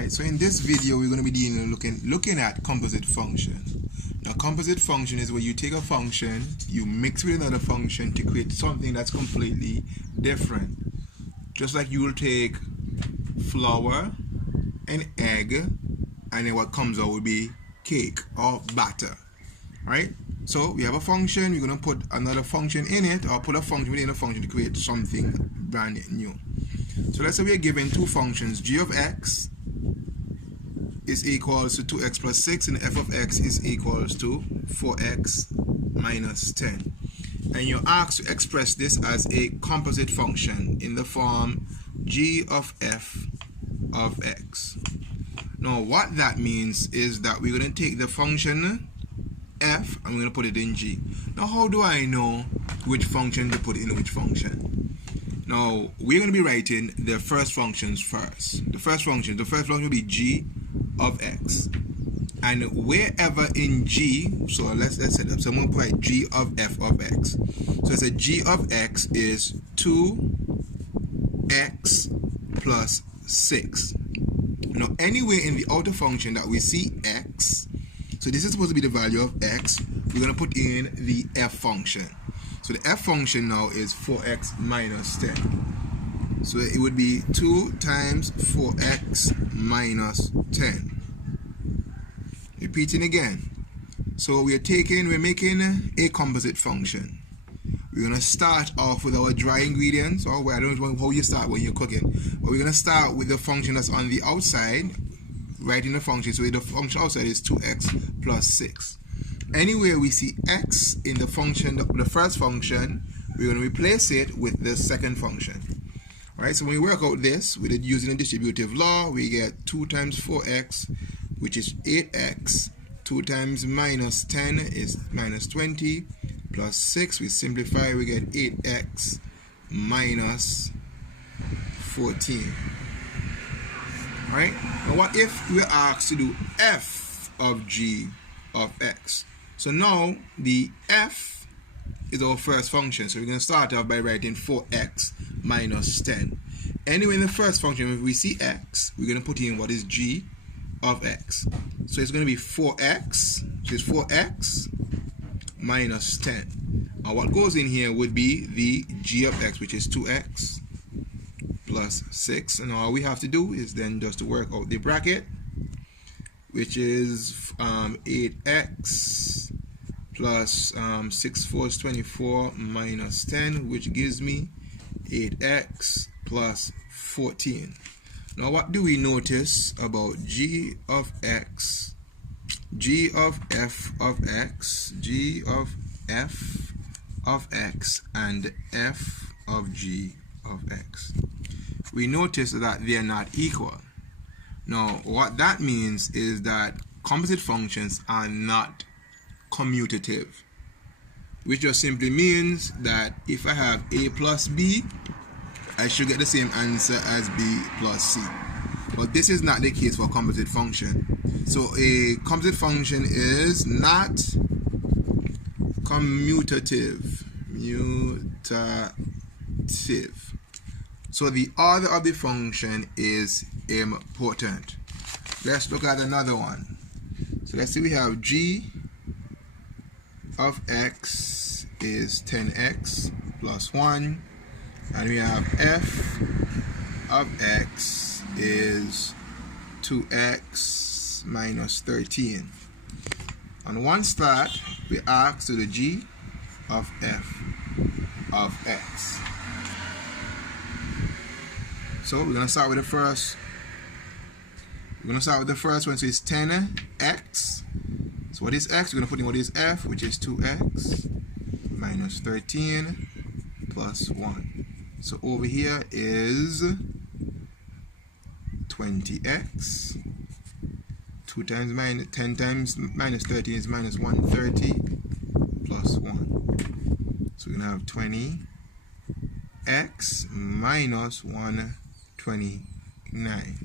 Alright, so in this video we're going to be looking at composite function. Now composite function is where you take a function, you mix with another function to create something that's completely different. Just like you will take flour and egg, and then what comes out will be cake or batter. Right? So we have a function, we're going to put another function in it, or put a function within a function to create something brand new. So let's say we are given two functions, g of x is equals to 2x plus 6 and f of x is equals to 4x minus 10. And you're asked to express this as a composite function in the form g of f of x. Now what that means is that we're going to take the function f and we're going to put it in g. Now how do I know which function to put in which function? Now we're going to be writing the first functions first. The first function will be g of x, and wherever in g, so let's set up, so I'm going to write g of f of x. So I said g of x is 2x plus 6. Now anywhere in the outer function that we see x, so this is supposed to be the value of x, we're going to put in the f function. So the f function now is 4x minus 10. So it would be 2 times 4x minus 10. Repeating again. So we're making a composite function. We're going to start off with our dry ingredients, or I don't know how you start when you're cooking, but we're going to start with the function that's on the outside, writing the function. So the function outside is 2x plus 6. Anywhere we see x in the function, the first function, we're going to replace it with the second function. Alright, so when we work out this with it using a distributive law, we get 2 times 4x, which is 8x. 2 times minus 10 is minus 20, plus 6, we simplify, we get 8x minus 14. Alright, now what if we're asked to do f of g of x? So now the f is our first function, so we're going to start off by writing 4x minus 10. Anyway, in the first function, if we see x, we're going to put in what is g of x. So it's going to be 4x, which is 4x minus 10. And what goes in here would be the g of x, which is 2x plus 6. And all we have to do is then just to work out the bracket, which is 8x plus 6 4 is 24 minus 10, which gives me 8x plus 14. Now what do we notice about g of x, g of f of x, g of f of x, and f of g of x? We notice that they are not equal. Now what that means is that composite functions are not commutative, which just simply means that if I have a plus b, I should get the same answer as b plus c. But this is not the case for a composite function. So a composite function is not commutative. So the order of the function is important. Let's look at another one. So let's see, we have g of x is 10x plus 1, and we have f of x is 2x minus 13. On one start, we ask to the g of f of x. So we're going to start with the first. We're going to start with the first one, so it's 10x. So what is x? We're going to put in what is f, which is 2x minus 13 plus 1. So over here is 20x. 2 times minus 10 times minus 13 is minus 130 plus 1. So we're going to have 20x minus 129.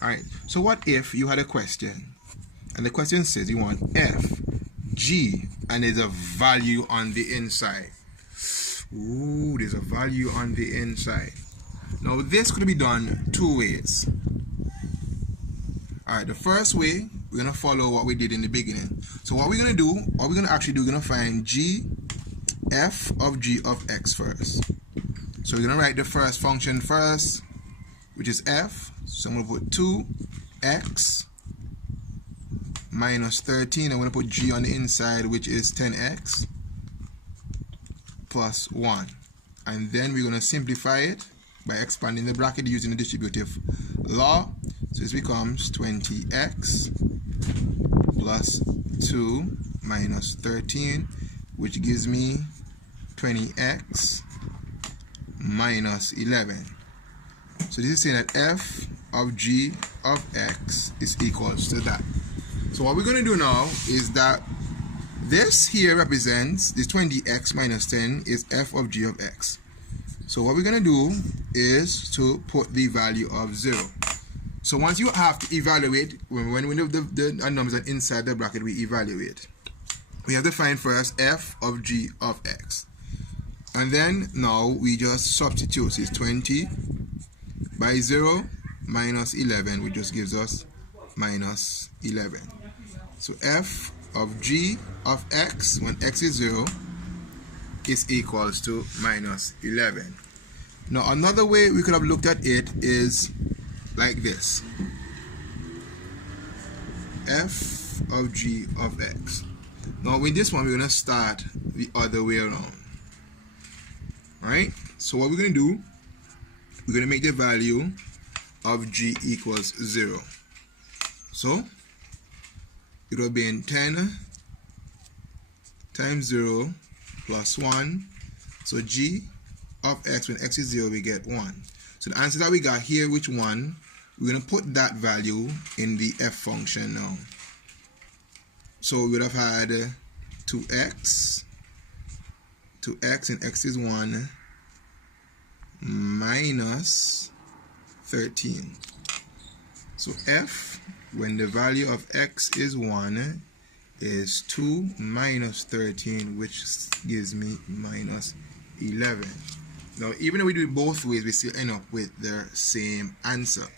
Alright, so what if you had a question, and the question says you want f, g, and there's a value on the inside. Ooh, there's a value on the inside. Now this could be done two ways. Alright, the first way, we're going to follow what we did in the beginning. So what we're going to do, what we're going to actually do, we're going to find f of g of x first. So we're going to write the first function first, which is f. So I'm going to put 2x minus 13. I'm going to put g on the inside, which is 10x plus 1. And then we're going to simplify it by expanding the bracket using the distributive law. So this becomes 20x plus 2 minus 13, which gives me 20x minus 11. So this is saying that f of g of x is equals to that. So what we're going to do now is that this here represents this 20x minus 10 is f of g of x. So what we're going to do is to put the value of 0. So once you have to evaluate, when we know the numbers are inside the bracket, we evaluate. We have to find first f of g of x. And then now we just substitute. So it's 20 by 0 minus 11, which just gives us minus 11. So f of g of x, when x is 0, is equals to minus 11. Now another way we could have looked at it is like this. F of g of x. Now with this one we're going to start the other way around. Alright, so what we're going to do, we're going to make the value of g equals 0. So it will be in 10 times 0 plus 1. So g of x, when x is 0, we get 1. So the answer that we got here, which one, we're going to put that value in the f function now. So we would have had 2x and x is 1 minus 13. So f, when the value of x is 1, is 2 minus 13, which gives me minus 11. Now, even though we do it both ways, we still end up with the same answer.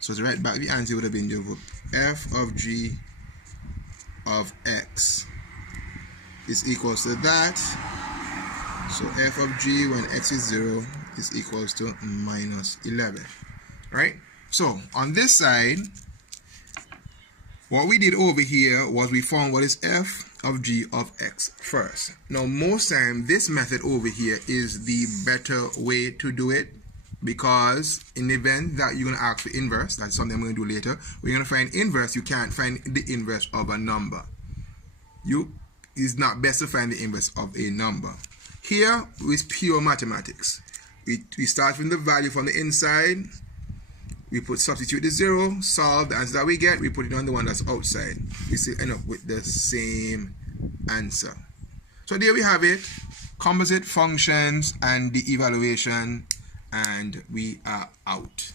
So to write back the answer would have been f of g of x is equals to that. So f of g when x is 0 is equals to minus 11. Right? So on this side, what we did over here was we found what is f of g of x first. Now most time this method over here is the better way to do it, because in the event that you're going to ask for inverse, that's something I'm going to do later, we're going to find inverse, you can't find the inverse of a number. It's not best to find the inverse of a number. Here is pure mathematics. We start from the value from the inside, we substitute the 0, solve the answer that we get, we put it on the one that's outside. We still end up with the same answer. So there we have it, composite functions and the evaluation, and we are out.